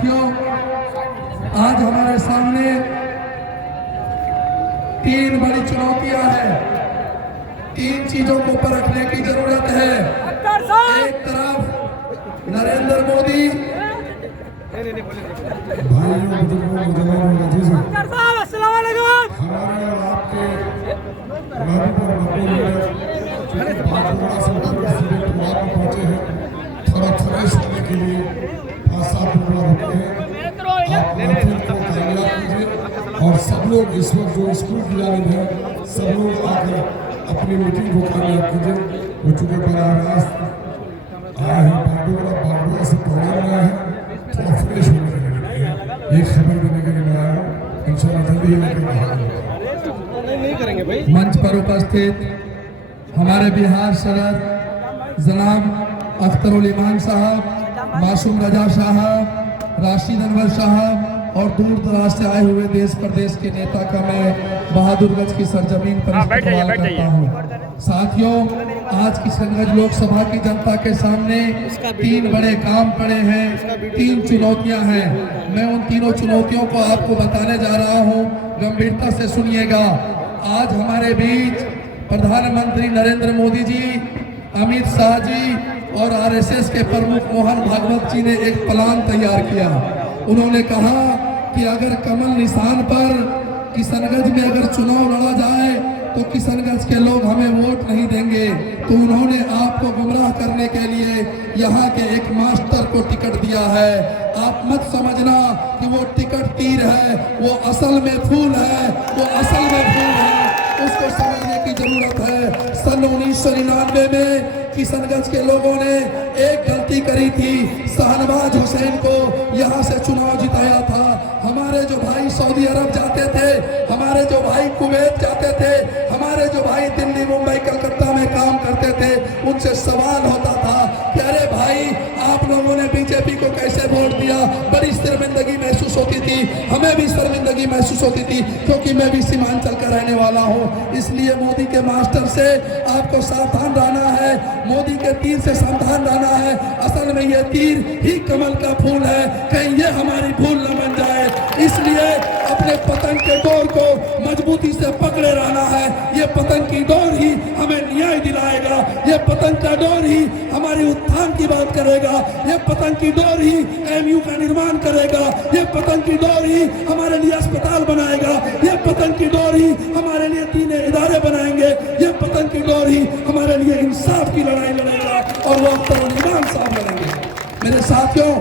साथियों, आज हमारे सामने तीन बड़ी चुनौतियां हैं। तीन चीजों को परखने की जरूरत है। एक तरफ नरेंद्र मोदी, भाइयों बुजुर्गों नौजवानों अजीजों, हमारे और आपके महबूब और मकबूल बागडोगरा से आप पहुंचे हैं। थोड़ा फ्रेश होने के लिए 5-7 मिनट रुके हैं। आप महफिल को कामयाब कीजिए और सब लोग इस वक्त जो स्कूल की जानिब है, सब लोग आकर अपनी मीटिंग को कामयाब कीजिए। वो चुके बराह रास्त आए हैं बागडोगरा से प्रोग्राम आया है। थोड़ा फ्रेश होने के लिए ये खबर देने के लिए मैं आया हूँ। इंशाल्लाह जल्दी ही लेकर मंच पर उपस्थित हमारे बिहार सदर जनाब अख्तरुल ईमान साहब, मासूम रजा साहब, राशिद अनवर साहब और दूर दराज से आए हुए देश प्रदेश के नेता का मैं बहादुरगंज की सरजमीन पर इस्तेमाल करता हूँ। साथियों, आज किशनगंज लोकसभा की जनता के सामने तीन बड़े काम पड़े हैं, तीन चुनौतियां हैं। मैं उन तीनों चुनौतियों को आपको बताने जा रहा हूं, गंभीरता से सुनिएगा। आज हमारे बीच प्रधानमंत्री नरेंद्र मोदी जी, अमित शाह जी और आरएसएस के प्रमुख मोहन भागवत जी ने एक प्लान तैयार किया। उन्होंने कहा कि अगर कमल निशान पर किशनगंज में अगर चुनाव लड़ा जाए तो किशनगंज के लोग हमें वोट नहीं देंगे। तो उन्होंने आपको गुमराह करने के लिए यहाँ के एक मास्टर को टिकट दिया है। आप मत समझना कि वो टिकट तीर है, वो असल में फूल है, वो असल में फूल है। उसको समझने की जरूरत है। सन 1999 में किशनगंज के लोगों ने एक गलती करी थी, शाहनवाज हुसैन को यहाँ से चुनाव जिताया था। हमारे जो भाई सऊदी अरब जाते थे, हमारे जो भाई कुवैत जाते थे, हमारे जो भाई दिल्ली मुंबई कलकत्ता में काम करते थे, उनसे सवाल होता था कि अरे भाई आप लोगों ने बीजेपी को कैसे वोट दिया। बड़ी शर्मिंदगी महसूस होती थी, हमें भी शर्मिंदगी महसूस होती थी, क्योंकि मैं भी सीमांचल का रहने वाला हूँ। इसलिए मोदी के मास्टर से आपको सावधान रहना है, मोदी के तीर से सावधान रहना है। असल में ये तीर ही कमल का फूल है, कहीं ये हमारी भूल न बन जाए। इसलिए अपने पतंग के डोर को मजबूती से पकड़े रहना है। ये पतंग की डोर ही हमें न्याय दिलाएगा, ये पतंग का डोर ही हमारी उत्थान की बात करेगा, ये पतंग की डोर ही एमयू का निर्माण करेगा, ये पतंग की डोर ही हमारे लिए अस्पताल बनाएगा, ये पतंग की डोर ही हमारे लिए 3 इदारे बनाएंगे, ये पतंग की डोर ही हमारे लिए इंसाफ की लड़ाई लड़ेगा और वो अख्तरुल ईमान साहब लड़ेंगे। मेरे साथियों,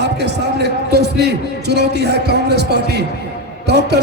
आपके सामने दूसरी चुनौती है कांग्रेस पार्टी। डॉक्टर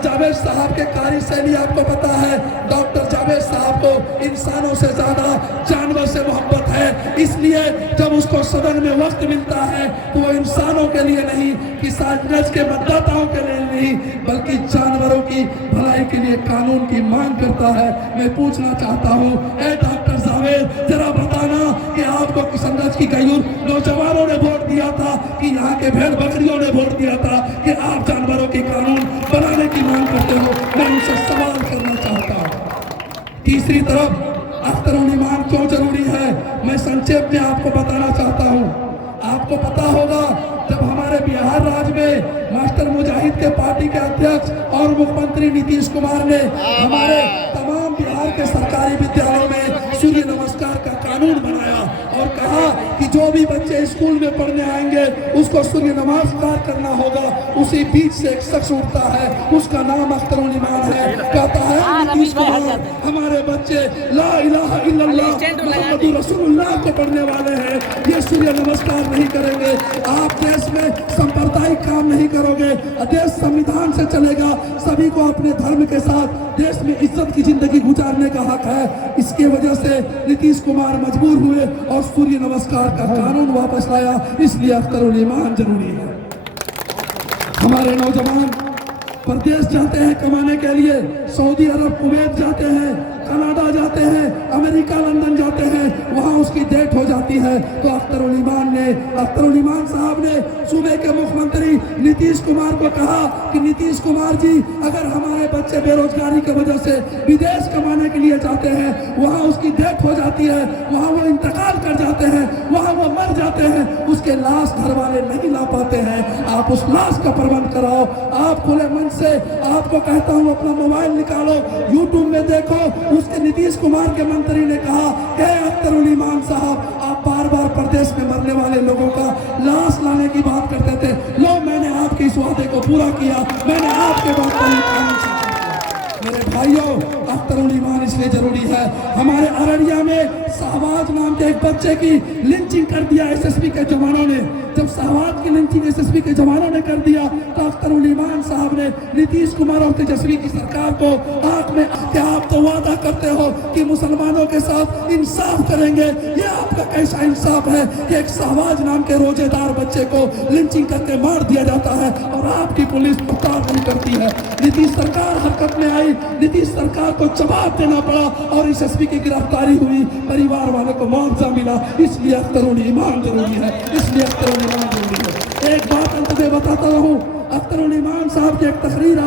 जावेद साहब के कार्यशैली आपको पता है। डॉक्टर जावेद साहब को इंसानों से ज्यादा जानवर से मोहब्बत है। इसलिए जब उसको सदन में वक्त मिलता है तो वो इंसानों के लिए नहीं, किशनगंज के मतदाताओं के लिए नहीं, बल्कि जानवरों की भलाई के लिए कानून की मांग करता है। मैं पूछना चाहता हूँ, ए डॉक्टर जावेद, जरा बताना कि आपको किशनगंज की गयूर नौजवानों ने वोट दिया था कि यहाँ के भेड़ बकरियों ने वोट दिया था कि आप जानवरों के कानून बनाने की मांग करते हो? मैं उनसे सवाल करना चाहता हूँ। तीसरी तरफ अख्तरुल ईमान क्यों जरूरी है, मैं संक्षेप में आपको बताना चाहता हूँ। आपको पता होगा जब हमारे बिहार राज्य में मास्टर मुजाहिद के पार्टी के अध्यक्ष और मुख्यमंत्री नीतीश कुमार ने हमारे तमाम बिहार के सरकारी विद्यालयों में सूर्य नमस्कार का कानून बनाया और कहा कि जो भी बच्चे स्कूल में पढ़ने आएंगे उसको सूर्य नमस्कार करना होगा। उसी बीच से एक शख्स उठता है, उसका नाम अख्तरुल ईमान है। कहता है नीतीश कुमार, हमारे बच्चे ला इलाहा इल्लल्लाह मुहम्मदुर रसूलुल्लाह को पढ़ने वाले हैं, ये सूर्य नमस्कार नहीं करेंगे। आप देश में सांप्रदायिक काम नहीं करोगे, देश संविधान से चलेगा। सभी को अपने धर्म के साथ देश में इज्जत की जिंदगी गुजारने का हक है। इसके वजह से नीतीश कुमार मजबूर हुए और सूर्य नमस्कार का कानून वापस लाया। इसलिए अख्तरुल ईमान जरूरी है। हमारे नौजवान प्रदेश जाते हैं कमाने के लिए, सऊदी अरब कुवैत जाते हैं, कनाडा जाते हैं, अमेरिका लंदन जाते हैं, वहाँ उसकी डेट हो जाती है। तो अख्तरुल ईमान साहब ने सूबे के मुख्यमंत्री नीतीश कुमार को कहा कि नीतीश कुमार जी, अगर हमारे बच्चे बेरोजगारी की वजह से विदेश कमाने के लिए जाते हैं, वहाँ उसकी डेट हो जाती है, वहाँ वो इंतकाल कर जाते हैं, वहाँ वो मर जाते पाते हैं, उसके लाश घर वाले नहीं ला पाते हैं। आप उस लाश का प्रबंध कराओ। आप खुले मन से, आपको कहता हूं, अपना मोबाइल निकालो, यूट्यूब में देखो। उसके नीतीश कुमार के मंत्री ने कहा कि अख्तरुल ईमान साहब, आप बार बार प्रदेश में मरने वाले लोगों का लाश लाने की बात करते थे। लो, मैंने आपके इस वादे को पूरा किया, मैंने आपके बात पर मेरे भाइयों, अख्तरुल ईमान इसलिए जरूरी है। हमारे अररिया में शाहबाज नाम के एक बच्चे की लिंचिंग कर दिया एसएसबी के जवानों ने। जब शाहबाज की लिंचिंग एसएसबी के जवानों ने कर दिया तो अख्तरुल ईमान साहब ने नीतीश कुमार और तेजस्वी की सरकार को आंख में कि आप तो वादा करते हो कि मुसलमानों के साथ इंसाफ करेंगे, ये आपका कैसा इंसाफ है कि एक शाहबाज नाम के रोजेदार बच्चे को लिंचिंग करके मार दिया जाता है और आपकी पुलिस गिरफ्तार नहीं करती है। नीतीश सरकार हरकत में आई, नीतीश सरकार को जवाब देना पड़ा और एसएसपी की गिरफ्तारी हुई, परिवार वालों को मुआवजा मिला। इसलिए अख्तरुल ईमान जरूरी है, इसलिए अख्तरुल ईमान जरूरी है। एक बात अंत में बताता रहूं, अख्तरुल ईमान साहब की एक तकरीर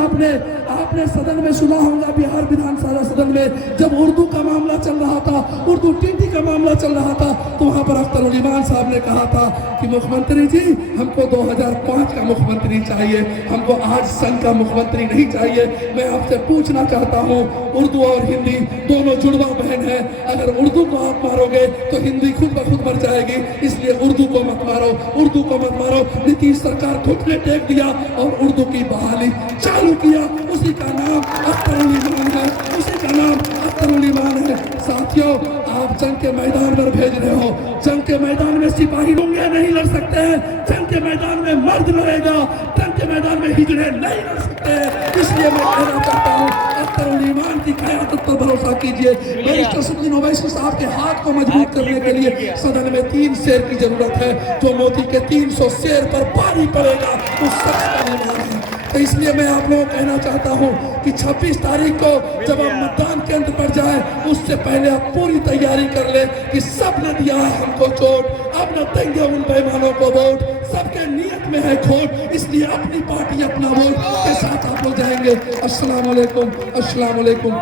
आपने सदन में सुना होगा, बिहार विधानसभा सदन में, जब उर्दू का मामला चल रहा था, उर्दू टीटी का मामला चल रहा था, तो वहां पर अख्तरुल ईमान साहब ने कहा था कि मुख्यमंत्री जी, हमको 2005 का मुख्यमंत्री चाहिए, हमको आज सन का मुख्यमंत्री नहीं चाहिए। मैं आपसे पूछना चाहता हूँ, उर्दू और हिंदी दोनों जुड़वा बहन है, अगर उर्दू को आप मारोगे तो हिंदी खुद ब खुद मर जाएगी, इसलिए उर्दू को मत मारो, उर्दू को मत मारो। नीतीश सरकार घुटने टेक दिया और उर्दू की बहाली चालू किया। उसी का नाम अख्तरुल ईमान है, उसी का नाम अख्तरुल ईमान है। साथियों, आप जंग के मैदान पर भेज रहे हो, जंग के मैदान में सिपाही लुंगे नहीं लड़ सकते हैं, जंग के मैदान में मर्द लड़ेगा, जंग के मैदान में हिजड़े नहीं लड़ सकते। इसलिए मैं कहना चाहता हूँ, अख्तरुल ईमान की क़यादत पर भरोसा कीजिए। बैरिस्टर सुप्रीम ओवैसी साहब के हाथ को मजबूत करने के लिए सदन में 3 शेर की जरूरत है। जो मोदी के 300 शेर पर भारी पड़ेगा वो सच का ईमान है। तो इसलिए मैं आप लोगों को कहना चाहता हूं कि 26 तारीख को जब आप मतदान केंद्र पर जाएं, उससे पहले आप पूरी तैयारी कर ले कि सब ने दिया है हमको चोट, अब न देंगे उन बेईमानों को वोट, सबके नियत में है खोट, इसलिए अपनी पार्टी अपना वोट के साथ आप लोग जाएंगे। अस्सलाम वालेकुम, अस्सलाम वालेकुम।